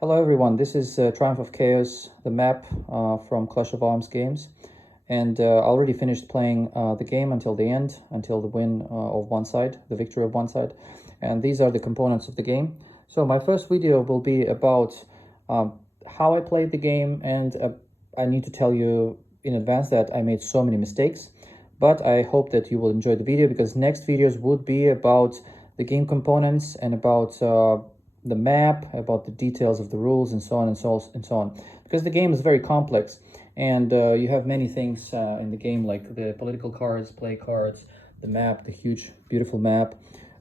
Hello everyone, this is Triumph of Chaos, the map from Clash of Arms games. And I already finished playing the game until the end, until the win of one side, the victory of one side. And these are the components of the game. So my first video will be about how I played the game, and I need to tell you in advance that I made so many mistakes. But I hope that you will enjoy the video, because next videos would be about the game components and about the map, about the details of the rules, and so on and so on. Because the game is very complex, and you have many things in the game, like the political cards, play cards, the map, the huge, beautiful map,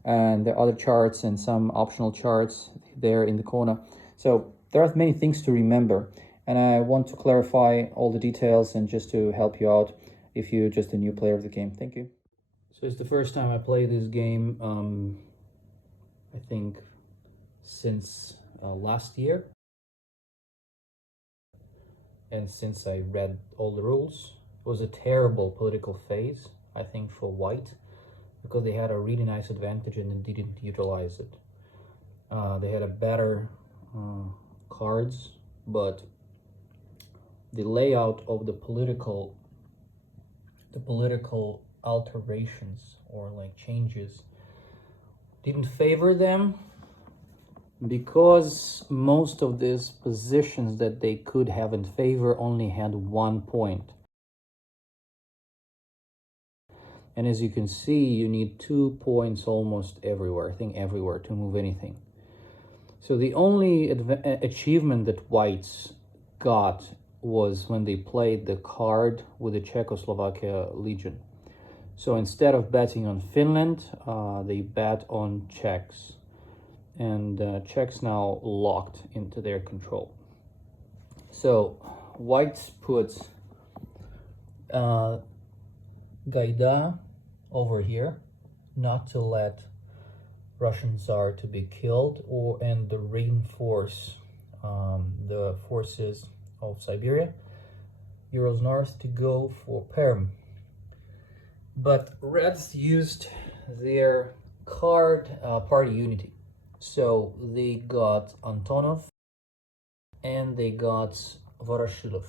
and the other charts and some optional charts there in the corner. So there are many things to remember, and I want to clarify all the details and just to help you out if you're just a new player of the game. Thank you. So it's the first time I play this game, I think since last year, and since I read all the rules. It was a terrible political phase, I think, for white, because they had a really nice advantage and they didn't utilize it. They had a better cards, but the layout of the political alterations, or like changes, didn't favor them, because most of these positions that they could have in favor only had 1 point. And as you can see, you need 2 points almost everywhere, I think everywhere, to move anything. So the only achievement that whites got was when they played the card with the Czechoslovakia Legion. So instead of betting on Finland, they bet on Czechs. And Czechs now locked into their control. So whites put Gaida over here, not to let Russian Tsar to be killed, and to reinforce the forces of Siberia, Urals North, to go for Perm. But Reds used their card party unity. So they got Antonov and they got Voroshilov.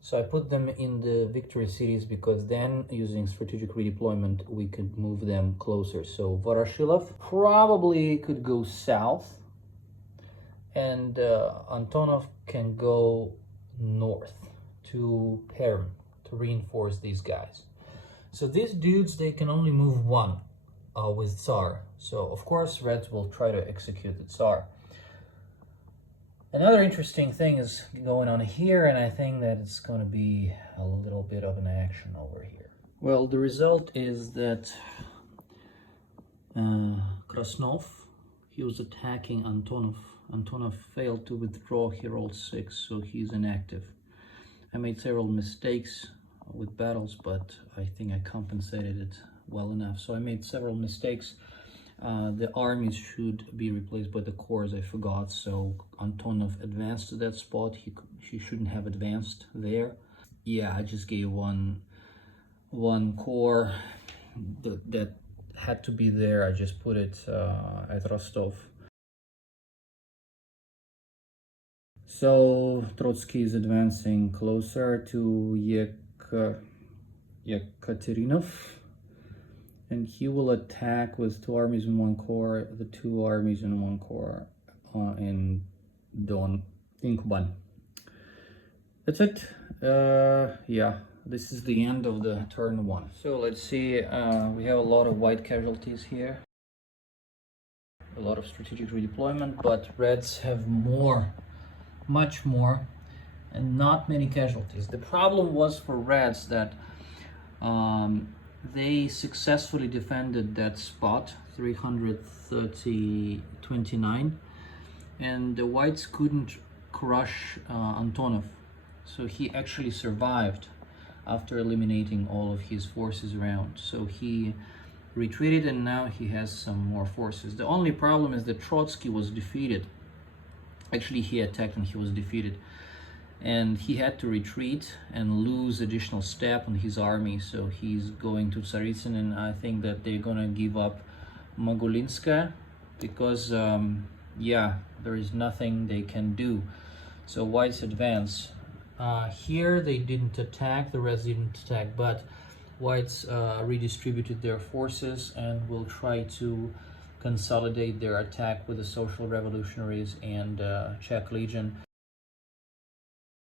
So I put them in the victory cities, because then, using strategic redeployment, we could move them closer. So Voroshilov probably could go south, and Antonov can go north to Perm to reinforce these guys. So these dudes, they can only move one with Tsar. So of course Reds will try to execute the Tsar. Another interesting thing is going on here, and I think that it's going to be a little bit of an action over here. Well, the result is that Krasnov, he was attacking Antonov. Antonov failed to withdraw, he rolled 6, so he's inactive. I made several mistakes with battles, but I think I compensated it well enough. So I made several mistakes. The armies should be replaced by the corps, I forgot. So Antonov advanced to that spot. He shouldn't have advanced there. Yeah, I just gave one corps that had to be there. I just put it at Rostov. So Trotsky is advancing closer to Yekaterinov, and he will attack with 2 armies in 1 corps, the 2 armies in 1 corps in Kuban. That's it. Yeah, this is the end of the turn 1. So let's see, we have a lot of white casualties here, a lot of strategic redeployment, but Reds have more, much more, and not many casualties. The problem was for Reds that they successfully defended that spot, 329, and the whites couldn't crush Antonov. So he actually survived after eliminating all of his forces around. So he retreated, and now he has some more forces. The only problem is that Trotsky was defeated. Actually, he attacked and he was defeated, and he had to retreat and lose additional step on his army. So he's going to Tsaritsyn, and I think that they're gonna give up Mogulinska, because yeah, there is nothing they can do. So whites advance. Here they didn't attack, the reds didn't attack, but whites redistributed their forces and will try to consolidate their attack with the Social Revolutionaries and Czech Legion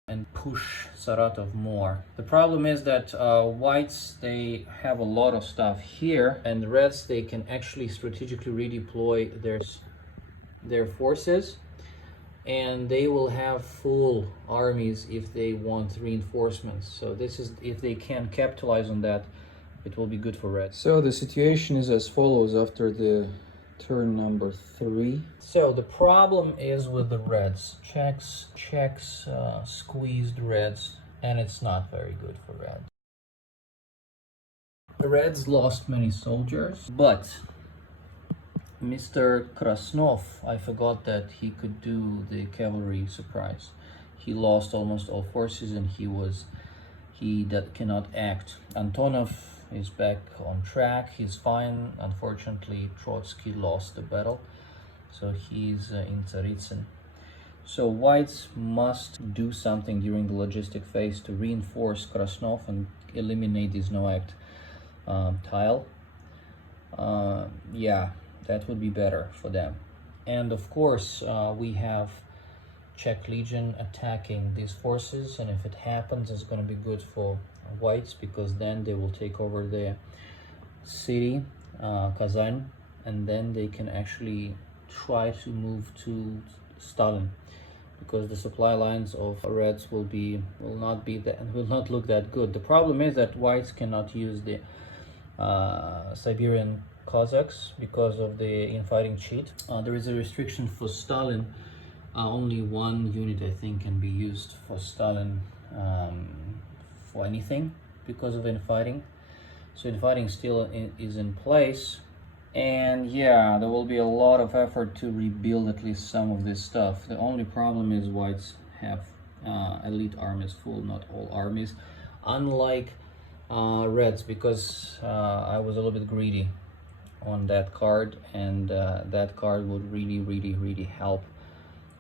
and push Saratov more. The problem is that whites, they have a lot of stuff here, and the reds, they can actually strategically redeploy their forces, and they will have full armies if they want reinforcements. So this is, if they can capitalize on that, it will be good for red. So the situation is as follows after the turn number 3. So the problem is with the reds. Czechs squeezed reds, and it's not very good for red. The reds lost many soldiers, but Mr. Krasnov, I forgot that he could do the cavalry surprise. He lost almost all forces, and he cannot act. Antonov is back on track. He's fine. Unfortunately, Trotsky lost the battle, so he's in Tsaritsyn. So whites must do something during the logistic phase to reinforce Krasnov and eliminate this no act tile. Yeah, that would be better for them. And of course, we have Czech Legion attacking these forces, and if it happens, it's going to be good for whites, because then they will take over the city, Kazan, and then they can actually try to move to Stalin, because the supply lines of reds will not look that good. The problem is that whites cannot use the Siberian Cossacks because of the infighting cheat. There is a restriction for Stalin. Only one unit, I think, can be used for Stalin for anything because of infighting. So infighting still is in place. And yeah, there will be a lot of effort to rebuild at least some of this stuff. The only problem is whites have elite armies full, not all armies. Unlike reds, because I was a little bit greedy on that card, and that card would really help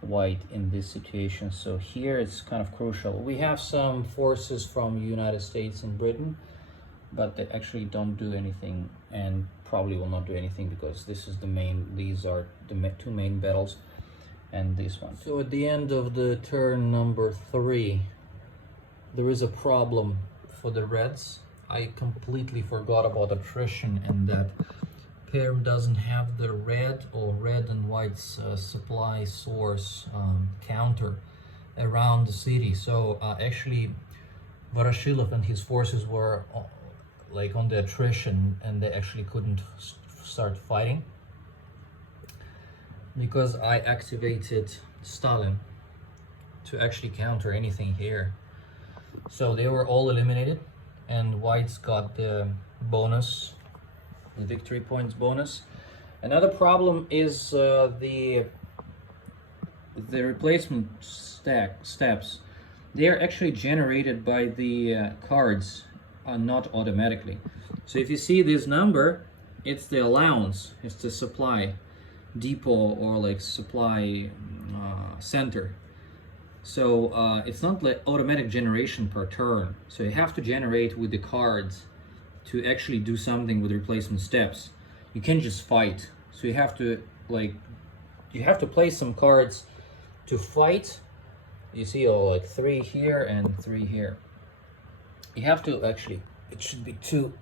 white in this situation. So here it's kind of crucial. We have some forces from United States and Britain, but they actually don't do anything, and probably will not do anything, because this is these are the two main battles, and this one. So at the end of the turn number 3, there is a problem for the reds. I completely forgot about attrition, and that Perm doesn't have the red and white's supply source counter around the city. So actually Voroshilov and his forces were like on the attrition, and they actually couldn't start fighting because I activated Stalin to actually counter anything here. So they were all eliminated, and whites got the bonus, the victory points bonus. Another problem is the replacement steps. They are actually generated by the cards, not automatically. So if you see this number, it's the allowance, it's the supply depot, or like supply center. So it's not like automatic generation per turn. So you have to generate with the cards to actually do something with replacement steps. You can't just fight. So you have to play some cards to fight. You see, like 3 here and 3 here. You have to actually, it should be 2.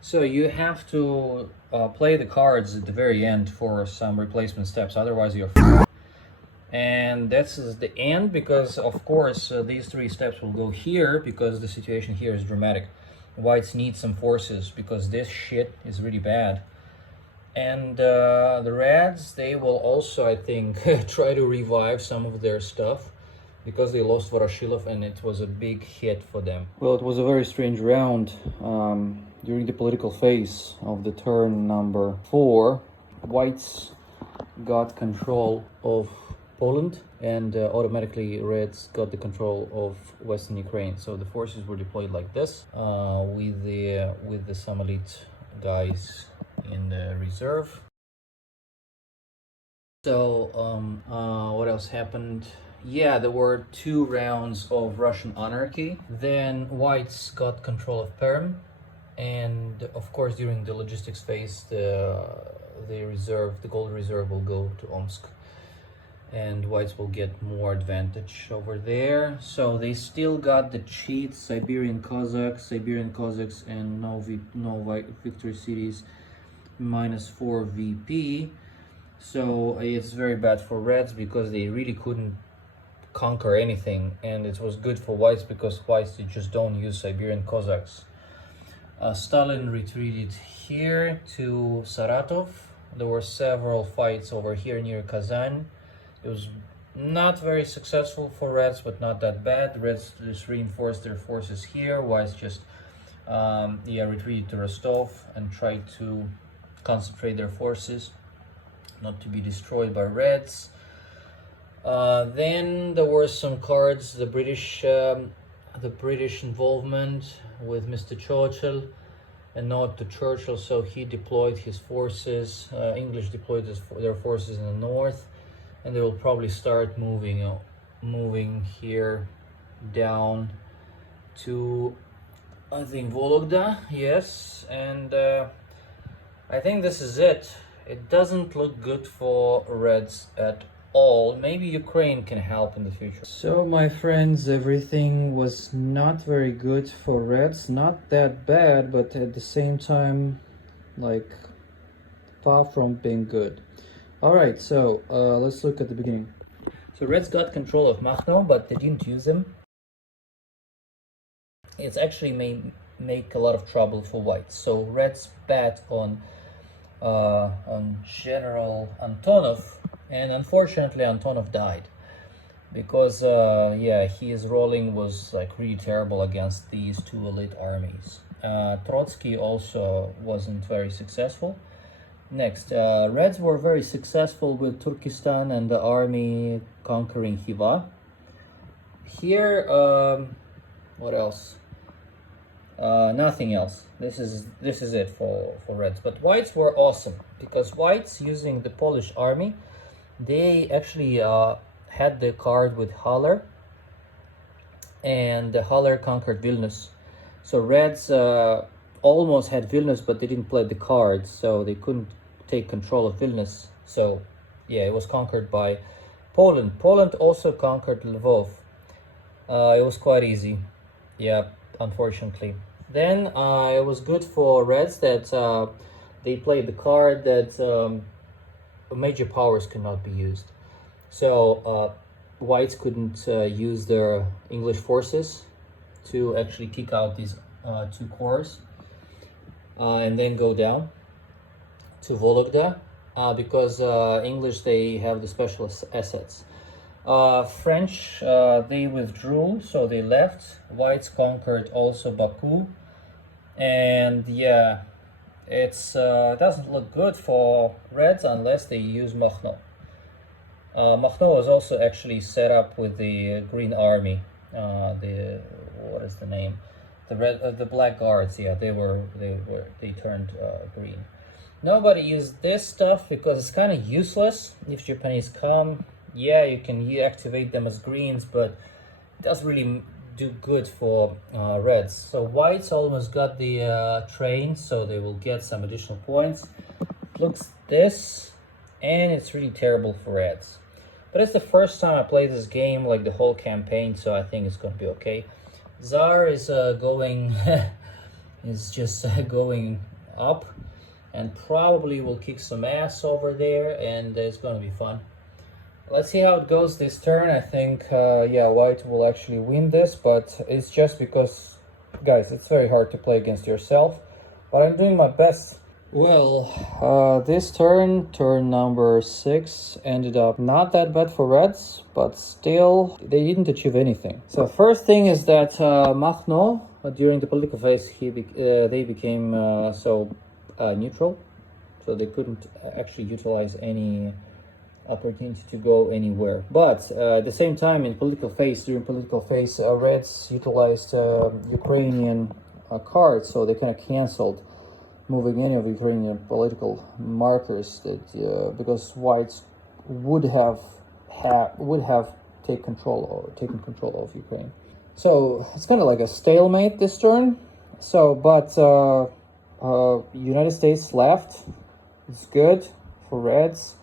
So you have to play the cards at the very end for some replacement steps, otherwise you're f***ed. And that's the end, because of course these 3 steps will go here, because the situation here is dramatic. Whites need some forces because this shit is really bad. And the reds, they will also, I think, try to revive some of their stuff, because they lost Voroshilov, and it was a big hit for them. Well, it was a very strange round. During the political phase of the turn number 4, whites got control of Poland, and automatically reds got the control of Western Ukraine. So the forces were deployed like this, with the some elite guys in the reserve. So, what else happened? Yeah, there were 2 rounds of Russian anarchy. Then Whites got control of Perm, and of course, during the logistics phase, the gold reserve will go to Omsk, and Whites will get more advantage over there. So they still got the cheats: Siberian Cossacks, and no victory cities, -4 VP. So it's very bad for Reds because they really couldn't conquer anything, and it was good for Whites because Whites just don't use Siberian Cossacks. Stalin retreated here to Saratov. There were several fights over here near Kazan. It was not very successful for Reds, but not that bad. Reds just reinforced their forces here. Whites just retreated to Rostov and tried to concentrate their forces, not to be destroyed by Reds. Then there were some cards, the British involvement with Mr. Churchill, and not to Churchill, so he deployed his forces. English deployed their forces in the north, and they will probably start moving here down to, I think, Vologda. Yes, and I think this is it. It doesn't look good for Reds at all. Maybe Ukraine can help in the future. So, my friends, everything was not very good for Reds. Not that bad, but at the same time, like, far from being good. Alright, so let's look at the beginning. So Reds got control of Machno, but they didn't use him. It's actually may make a lot of trouble for Whites. So Reds bet on General Antonov, and unfortunately Antonov died because his rolling was like really terrible against these 2 elite armies. Trotsky also wasn't very successful. Next, Reds were very successful with Turkestan and the army conquering Khiva. Here, what else? Nothing else. This is it for Reds. But Whites were awesome because Whites, using the Polish army, they actually had the card with Haller, and the Haller conquered Vilnius. So Reds almost had Vilnius, but they didn't play the card, so they couldn't take control of Vilnius. So yeah, it was conquered by Poland. Poland also conquered Lvov. It was quite easy. Yeah, unfortunately. Then it was good for Reds that they played the card that major powers cannot be used. So Whites couldn't use their English forces to actually kick out these 2 corps and then go down to Vologda because English, they have the special assets. French, they withdrew, so they left. Whites conquered also Baku, and yeah, it doesn't look good for Reds unless they use Makhno. Makhno was also actually set up with the Green Army. What is the name? The Black Guards. Yeah, they turned green. Nobody used this stuff because it's kind of useless. If Japanese come, yeah, you can activate them as greens, but it doesn't really do good for Reds. So Whites almost got the train, so they will get some additional points. It looks this, and it's really terrible for Reds. But it's the first time I played this game, like the whole campaign, so I think it's going to be okay. Tsar is going is just going up, and probably will kick some ass over there, and it's going to be fun. Let's see how it goes this turn. I think, White will actually win this, but it's just because, guys, it's very hard to play against yourself, but I'm doing my best. Well, this turn number 6, ended up not that bad for Reds, but still, they didn't achieve anything. So first thing is that Makhno, during the political phase, they became neutral, so they couldn't actually utilize any opportunity to go anywhere. But at the same time, during political phase, Reds utilized Ukrainian cards, so they kind of canceled moving any of Ukrainian political markers that because Whites would have taken control of Ukraine. So it's kind of like a stalemate this turn. So, but United States left. It's good for Reds.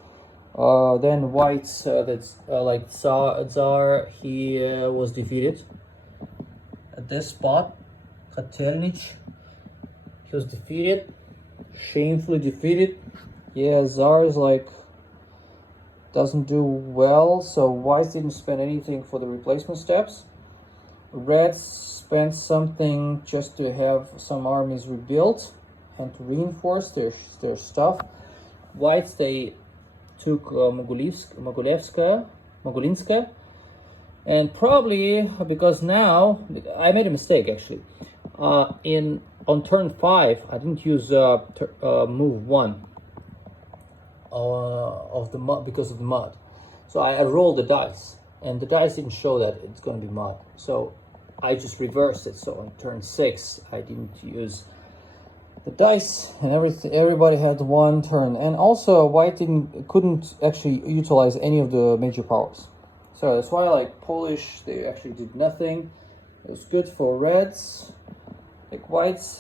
Then Whites, that's like Tsar, he was defeated at this spot. Kotelnich, he was defeated, shamefully defeated. Yeah, Tsar is like doesn't do well, so Whites didn't spend anything for the replacement steps. Reds spent something just to have some armies rebuilt and to reinforce their stuff. Whites, they took Mogulinska, and probably because now I made a mistake actually. On turn 5, I didn't use move 1 of the mud because of the mud. So I rolled the dice, and the dice didn't show that it's going to be mud. So I just reversed it. So on turn 6, I didn't use the dice, and everybody had 1 turn. And also, White couldn't actually utilize any of the major powers. So that's why, like Polish, they actually did nothing. It was good for Reds. Like White's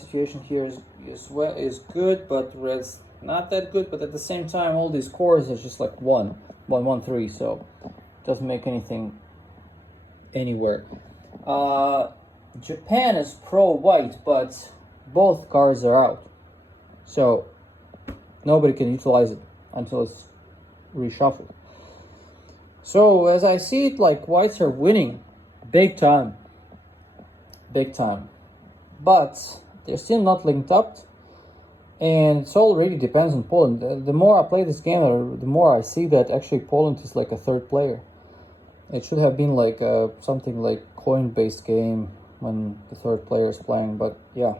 situation here is good, but Reds not that good. But at the same time, all these cores are just like 1, 1, 1, 3. So it doesn't make anything anywhere. Japan is pro-White, but both cards are out, so nobody can utilize it until it's reshuffled. So as I see it, like Whites are winning big time, but they're still not linked up, and it all really depends on Poland. The more I play this game, the more I see that actually Poland is like a third player. It should have been like something like coin-based game when the third player is playing, but yeah.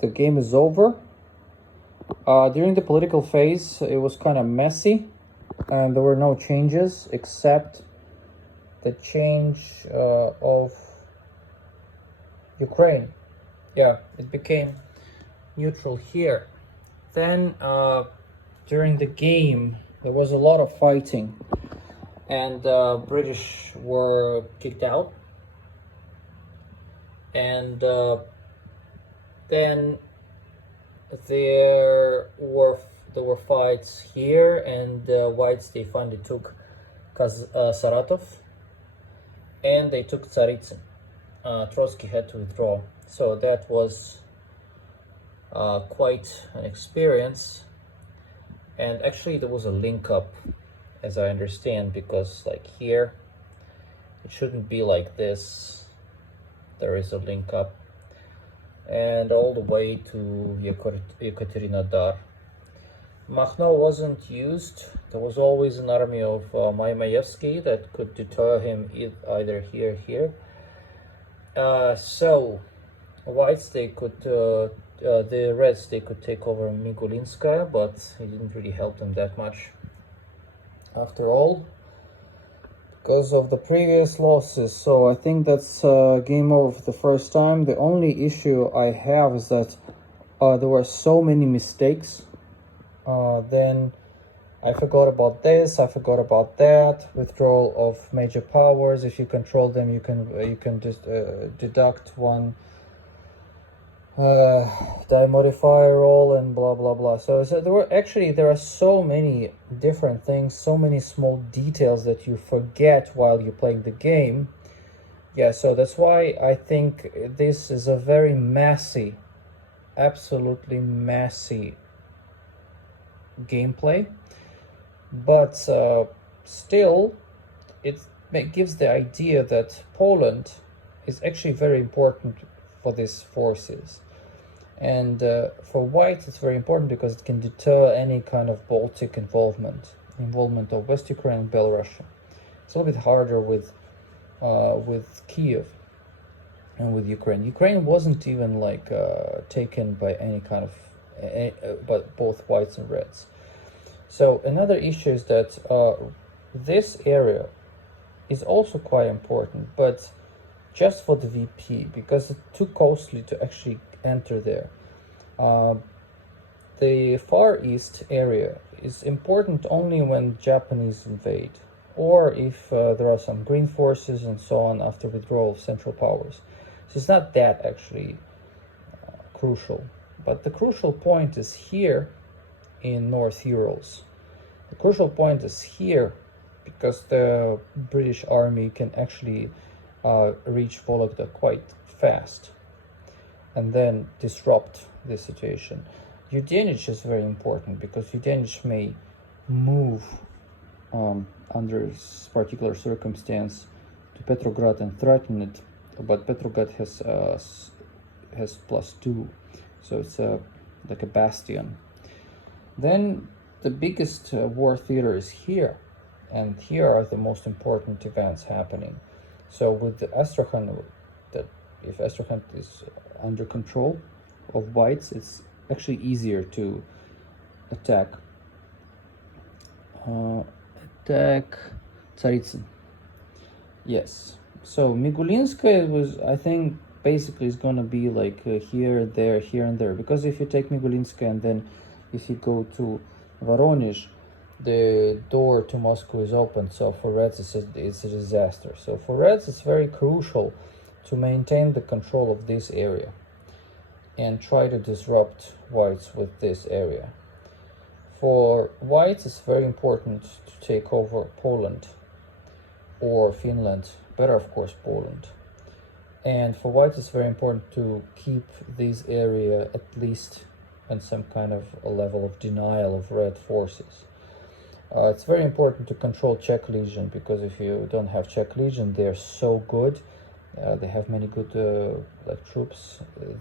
The game is over. During the political phase, it was kind of messy, and there were no changes except the change of Ukraine. Yeah, it became neutral here. Then during the game, there was a lot of fighting, and British were kicked out, and then there were fights here, and Whites, they finally took Saratov, and they took Tsaritsyn. Trotsky had to withdraw, so that was quite an experience. And actually there was a link up, as I understand, because like here it shouldn't be like this. There is a link up, and all the way to Yekaterinodar. Makhno wasn't used. There was always an army of Mayaevsky that could deter him either here. So Whites, they could the Reds, they could take over Migulinskaya, but it didn't really help them that much after all, because of the previous losses. So I think that's game over for the first time. The only issue I have is that there were so many mistakes. Then I forgot about this, I forgot about that. Withdrawal of major powers. If you control them, you can just deduct 1 die modifier roll and blah blah blah. So there are so many different things, so many small details that you forget while you're playing the game. Yeah, so that's why I think this is a very messy, absolutely messy gameplay, but still it gives the idea that Poland is actually very important for these forces. And for White, it's very important because it can deter any kind of Baltic involvement of West Ukraine and Belarus. It's a little bit harder with Kiev and with Ukraine. Ukraine wasn't even taken by any kind of but both Whites and Reds. So another issue is that this area is also quite important, but just for the VP, because it's too costly to actually enter there. The Far East area is important only when Japanese invade, or if there are some green forces and so on after withdrawal of Central Powers. So it's not that actually crucial. But the crucial point is here in North Urals. The crucial point is here because the British army can actually reach Vologda quite fast and then disrupt the situation. Yudenich is very important because Yudenich may move under particular circumstance to Petrograd and threaten it, but Petrograd has +2, so it's like a bastion. Then the biggest war theater is here, and here are the most important events happening. So with the Astrakhan, that if Astrakhan is under control of whites, it's actually easier to attack Tsaritsyn. Yes, so Migulinska was, I think, basically is gonna be like here, there, here and there, because if you take Migulinska and then if you go to Voronezh, the door to Moscow is open. So for Reds it's a disaster. So for Reds it's very crucial to maintain the control of this area and try to disrupt whites with this area. For whites it's very important to take over Poland or Finland, better of course Poland. And for whites it's very important to keep this area at least in some kind of a level of denial of red forces. It's very important to control Czech Legion, because if you don't have Czech Legion, they're so good. They have many good like troops.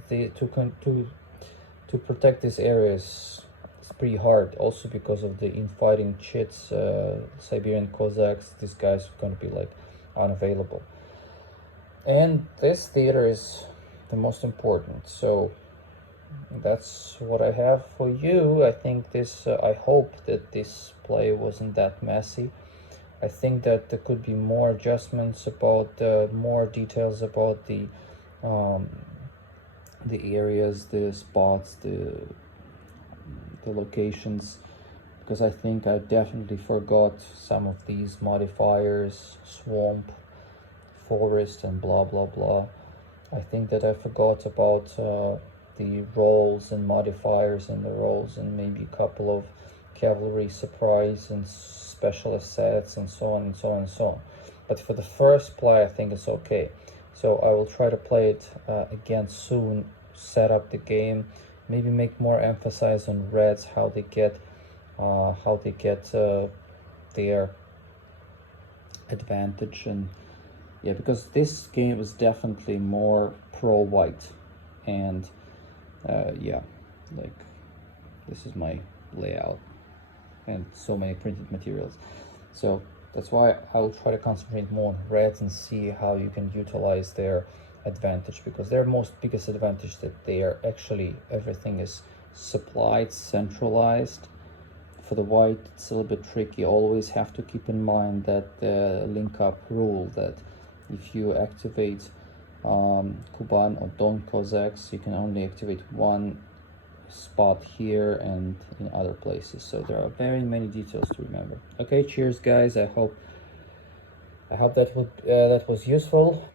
To protect this area is pretty hard. Also because of the infighting Chits, Siberian Cossacks. These guys are going to be like unavailable. And this theater is the most important. So that's what I have for you. I think this, I hope that this play wasn't that messy. I think that there could be more adjustments about more details about the areas, the spots, the locations, because I think I definitely forgot some of these modifiers, swamp, forest, and blah blah blah. I think that I forgot about the rolls and modifiers and the rolls, and maybe a couple of cavalry surprise and special assets and so on and so on and so on. But for the first play I think it's okay. So I will try to play it again soon, set up the game, maybe make more emphasis on reds, how they get their advantage. And yeah, because this game is definitely more pro-white. And yeah, like this is my layout and so many printed materials. So that's why I will try to concentrate more on reds and see how you can utilize their advantage, because their most biggest advantage that they are actually, everything is supplied, centralized. For the white it's a little bit tricky. Always have to keep in mind that the link up rule, that if you activate Kuban or Don Cossacks, you can only activate one spot here and in other places. So there are very many details to remember. Okay, cheers guys. I hope that was useful.